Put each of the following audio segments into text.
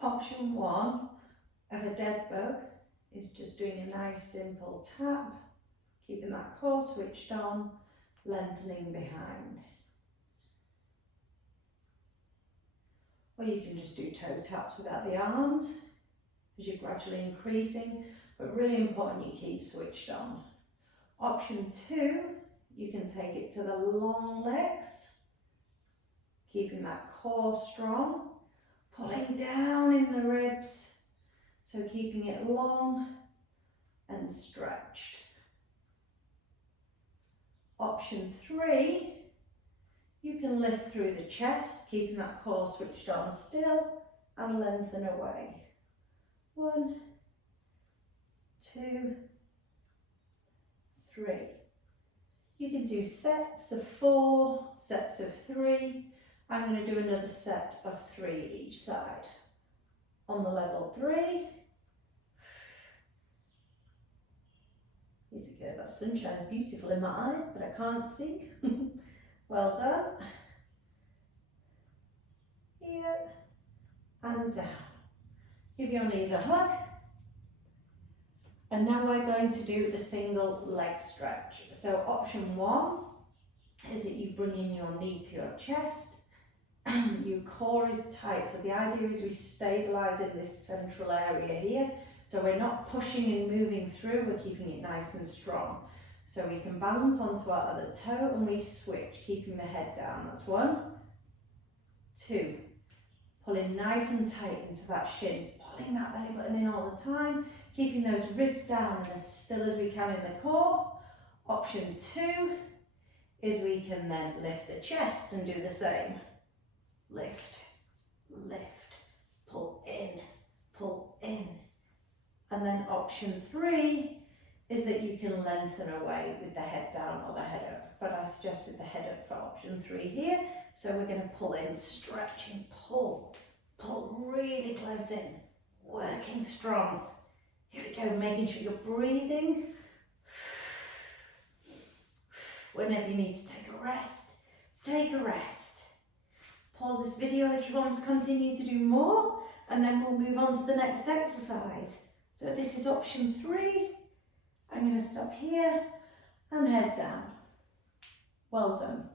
Option 1 of a dead bug is just doing a nice simple tap, keeping that core switched on, lengthening behind. Or you can just do toe taps without the arms as you're gradually increasing, but really important you keep switched on. Option 2, you can take it to the long legs, keeping that core strong, pulling down in the ribs, so keeping it long and stretched. Option 3, you can lift through the chest, keeping that core switched on still and lengthen away. 1, 2, 3. You can do sets of 4, sets of 3. I'm going to do another set of 3 each side. On the level 3. Easy go, that sunshine is beautiful in my eyes, but I can't see. Well done. Here and down. Give your knees a hug. And now we're going to do the single leg stretch. So option 1 is that you bring in your knee to your chest. Your core is tight, so the idea is we stabilise in this central area here. So we're not pushing and moving through, we're keeping it nice and strong. So we can balance onto our other toe and we switch, keeping the head down. That's 1, 2. Pulling nice and tight into that shin, pulling that belly button in all the time, keeping those ribs down and as still as we can in the core. Option 2 is we can then lift the chest and do the same. Lift, lift, pull in, pull in. And then option 3 is that you can lengthen away with the head down or the head up. But I suggested the head up for option 3 here. So we're going to pull in, stretch and pull. Pull really close in, working strong. Here we go, making sure you're breathing. Whenever you need to take a rest, take a rest. Pause this video if you want to continue to do more, and then we'll move on to the next exercise. So this is option 3. I'm going to stop here and head down. Well done.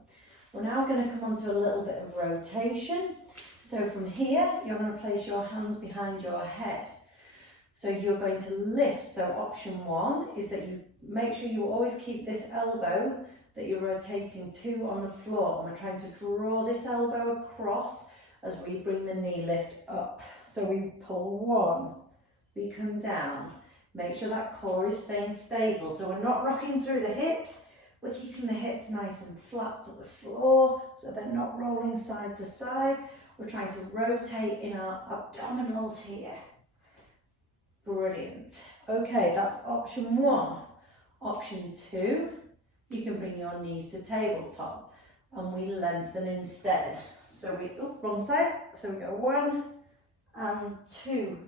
We're now going to come on to a little bit of rotation. So from here, you're going to place your hands behind your head. So you're going to lift. So option 1 is that you make sure you always keep this elbow that you're rotating to on the floor. And we're trying to draw this elbow across as we bring the knee lift up. So we pull 1, we come down. Make sure that core is staying stable. So we're not rocking through the hips. We're keeping the hips nice and flat to the floor so they're not rolling side to side. We're trying to rotate in our abdominals here. Brilliant. Okay, that's option 1. Option 2, you can bring your knees to tabletop and we lengthen instead. So we, wrong side. So we go 1 and 2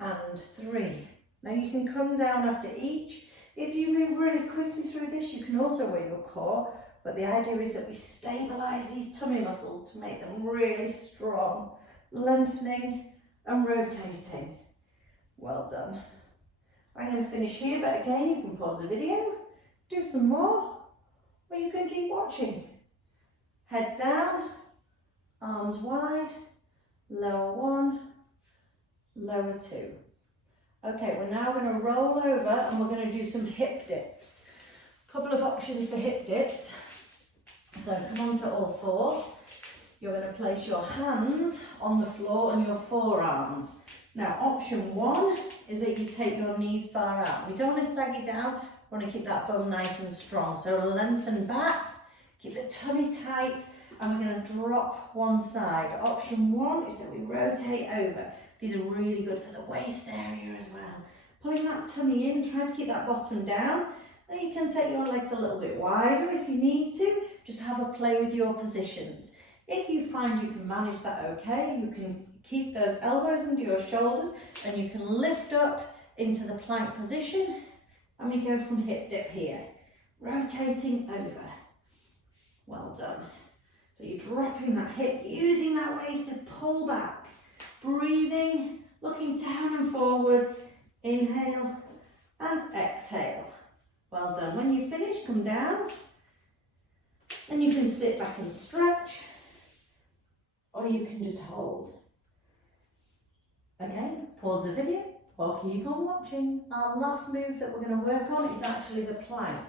and 3. Now you can come down after each. If you move really quickly through this, you can also wear your core, but the idea is that we stabilise these tummy muscles to make them really strong, lengthening and rotating. Well done. I'm going to finish here, but again, you can pause the video, do some more, or you can keep watching. Head down, arms wide, lower 1, lower 2. Okay, we're now going to roll over and we're going to do some hip dips. A couple of options for hip dips. So come on to all fours. You're going to place your hands on the floor and your forearms. Now option 1 is that you take your knees far out. We don't want to sag it down, we want to keep that bum nice and strong. So lengthen back, keep the tummy tight, and we're going to drop one side. Option 1 is that we rotate over. These are really good for the waist area as well. Pulling that tummy in, try to keep that bottom down. And you can take your legs a little bit wider if you need to. Just have a play with your positions. If you find you can manage that okay, you can keep those elbows under your shoulders and you can lift up into the plank position. And we go from hip dip here, rotating over. Well done. So you're dropping that hip, using that waist to pull back. breathing, looking down and forwards, inhale and exhale. Well done. When you finish, come down, and you can sit back and stretch, or you can just hold. Okay, pause the video or keep on watching. Our last move that we're going to work on is actually the plank.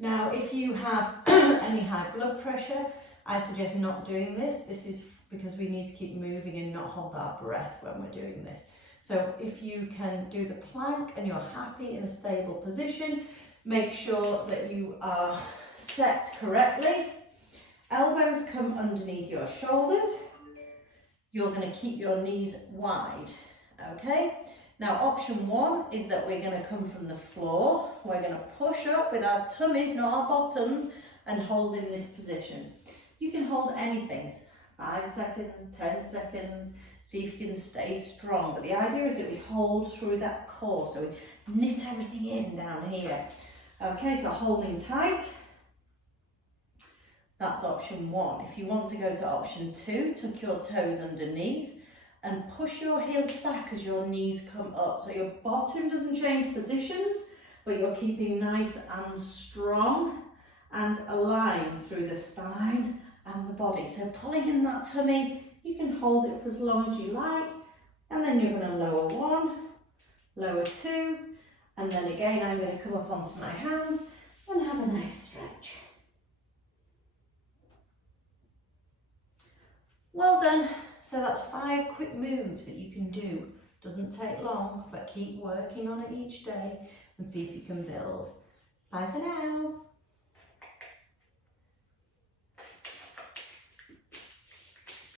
Now, if you have any high blood pressure, I suggest not doing this. This is because we need to keep moving and not hold our breath when we're doing this. So if you can do the plank and you're happy in a stable position, make sure that you are set correctly. Elbows come underneath your shoulders. You're going to keep your knees wide, okay? Now, option one is that we're going to come from the floor. We're going to push up with our tummies, not our bottoms, and hold in this position. You can hold anything, 5 seconds, 10 seconds, see if you can stay strong. But the idea is that we hold through that core, so we knit everything in down here. Okay, so holding tight. That's option one. If you want to go to option two, tuck your toes underneath and push your heels back as your knees come up. So your bottom doesn't change positions, but you're keeping nice and strong and aligned through the spine and the body. So pulling in that tummy, you can hold it for as long as you like, and then you're going to lower one, lower two, and then again I'm going to come up onto my hands and have a nice stretch. Well done. So that's 5 quick moves that you can do. Doesn't take long, but keep working on it each day and see if you can build. Bye for now.